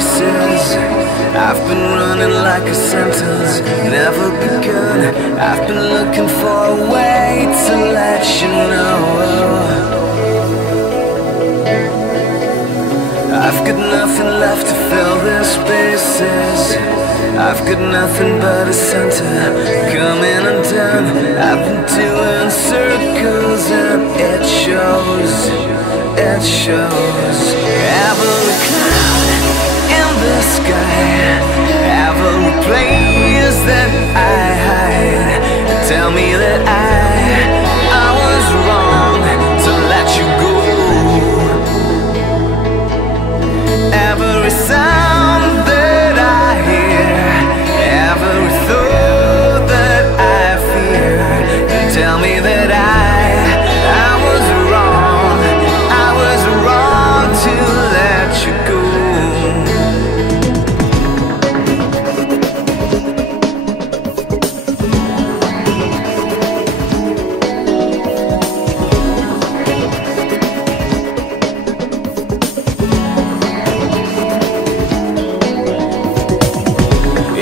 spaces. I've been running like a sentence, never begun. I've been looking for a way to let you know. I've got nothing left to fill the spaces. I've got nothing but a center, coming undone. I've been doing circles and it shows, it shows. Every cloud in the sky, every place that I hide, tell me that I was wrong to let you go. Every sound that I hear, every thought that I fear, tell me that I was wrong. I was wrong to let you go.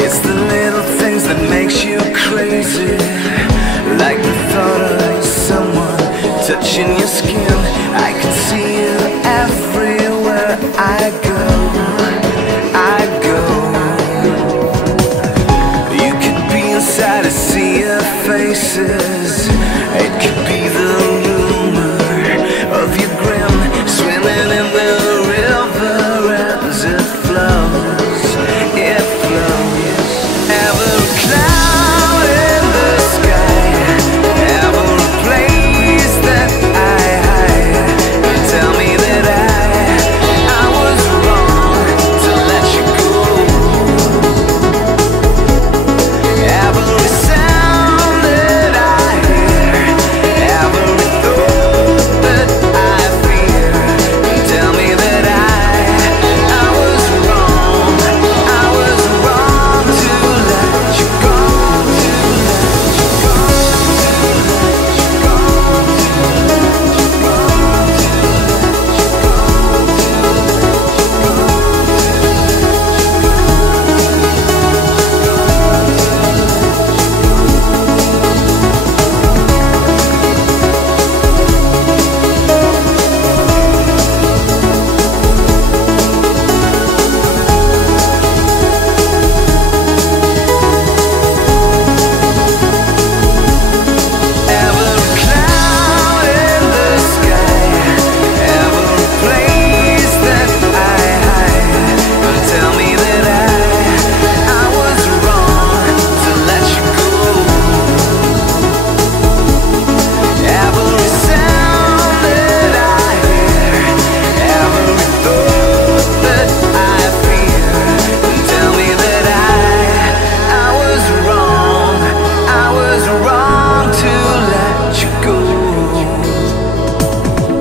It's the little things that makes you crazy, like the thought of someone touching your skin. I can see you everywhere I go, I go. You could be inside a sea of faces. It could be the rumor of your grin, swimming in the river as it flows, it flows. Every cloud in the sky, every place that I hide, tell me that I was wrong to let you go. Every sound that I hear, every thought that I fear, tell me that I was wrong. I was wrong to let you go. Every cloud in the sky, every place that I hide, tell me that I was wrong to let you go. Every sound that I hear, every thought that I fear, tell me that I was wrong. I was wrong to let you go.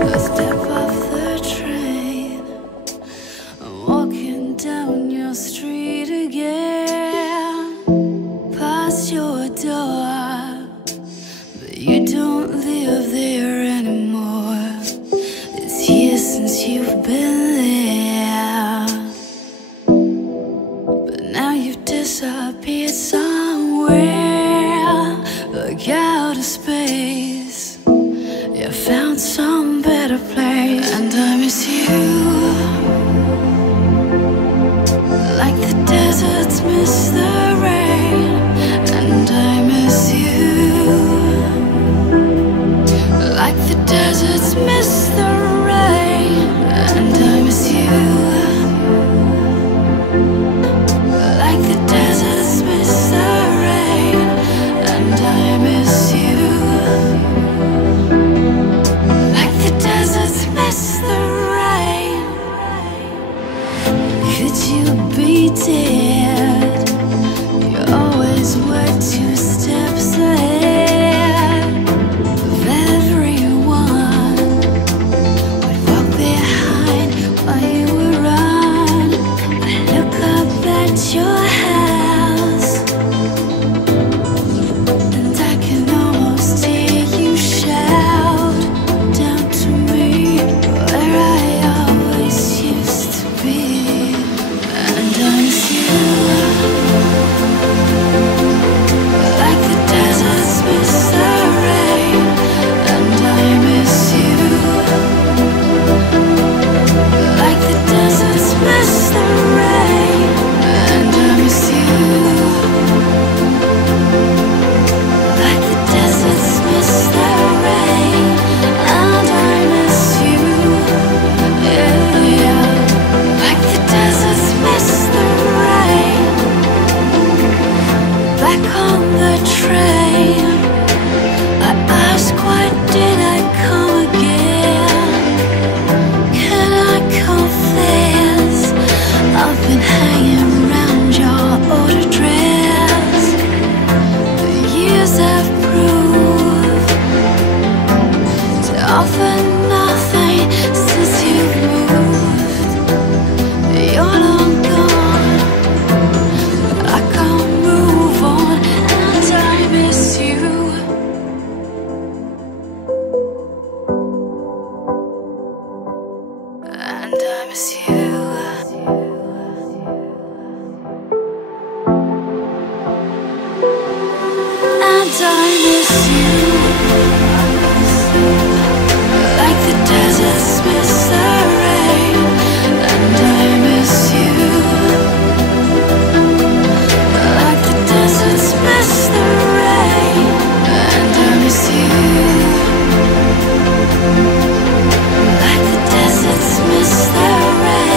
I step off the train, I'm walking down your street again, past your door, but you don't live there anymore. It's years since you've been there, but now you've disappeared somewhere, like out of space. You found some better place, and I miss you, like the deserts miss the rain. And I miss you, like the deserts miss the rain. And I miss you, like the deserts miss the rain. And I miss you, like the deserts miss the rain. Could you be dead? You always were 2 steps ahead of everyone. all for nothing since you moved. You're long gone, I can't move on, and I miss you. And I miss you. And I miss you. Like the deserts miss the rain. And I miss you. Like the deserts miss the rain. And I miss you. Like the deserts miss the rain.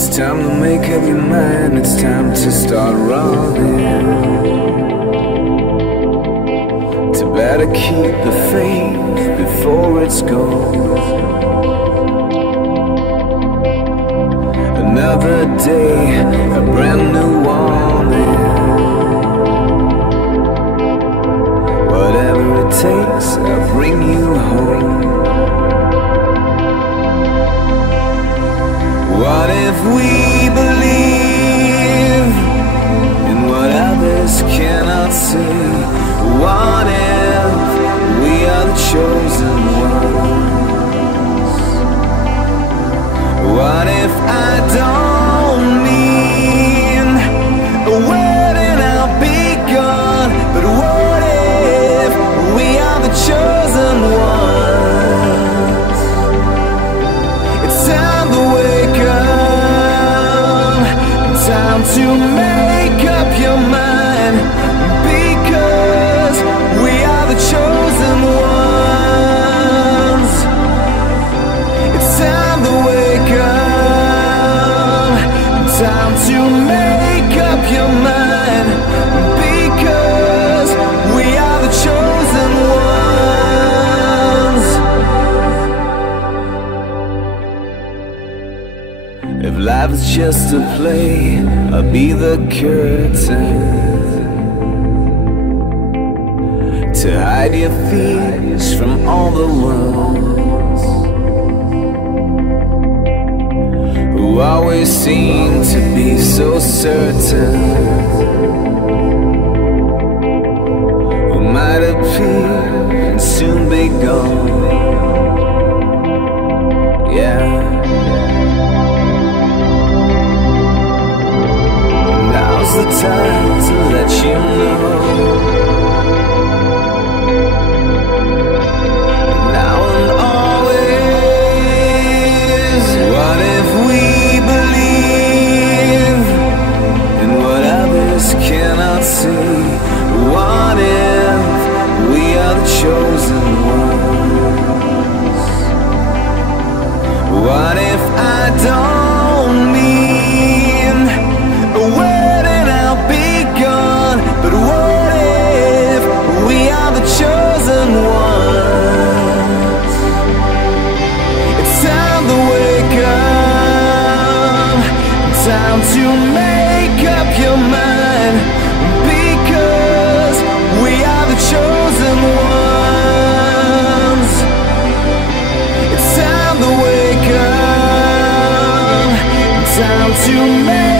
It's time to make up your mind, it's time to start running. To better keep the faith before it's gone. Another day, a brand new warning. Whatever it takes, I'll bring you home. What if we believe in what others cannot see? What if we are the chosen ones? What if I don't mean a word and I'll be gone? But what if we are the chosen ones? It's time to wake up, time to make up your mind, because we are the chosen ones. It's time to wake up, time to make up your mind, because we are the chosen ones. If life is just a play, I'll be the curtain to hide your fears from all the ones who always seem to be so certain, who might appear and soon be gone. Yeah. Now's the time to let you know. Now and always. What if we believe in what others cannot see? What if we are the chosen ones? What if I don't mean a word and I'll be gone? But what if we are the chosen ones? It's time to wake up, time to make up your mind, because we are the chosen ones. It's time to wake up, time to make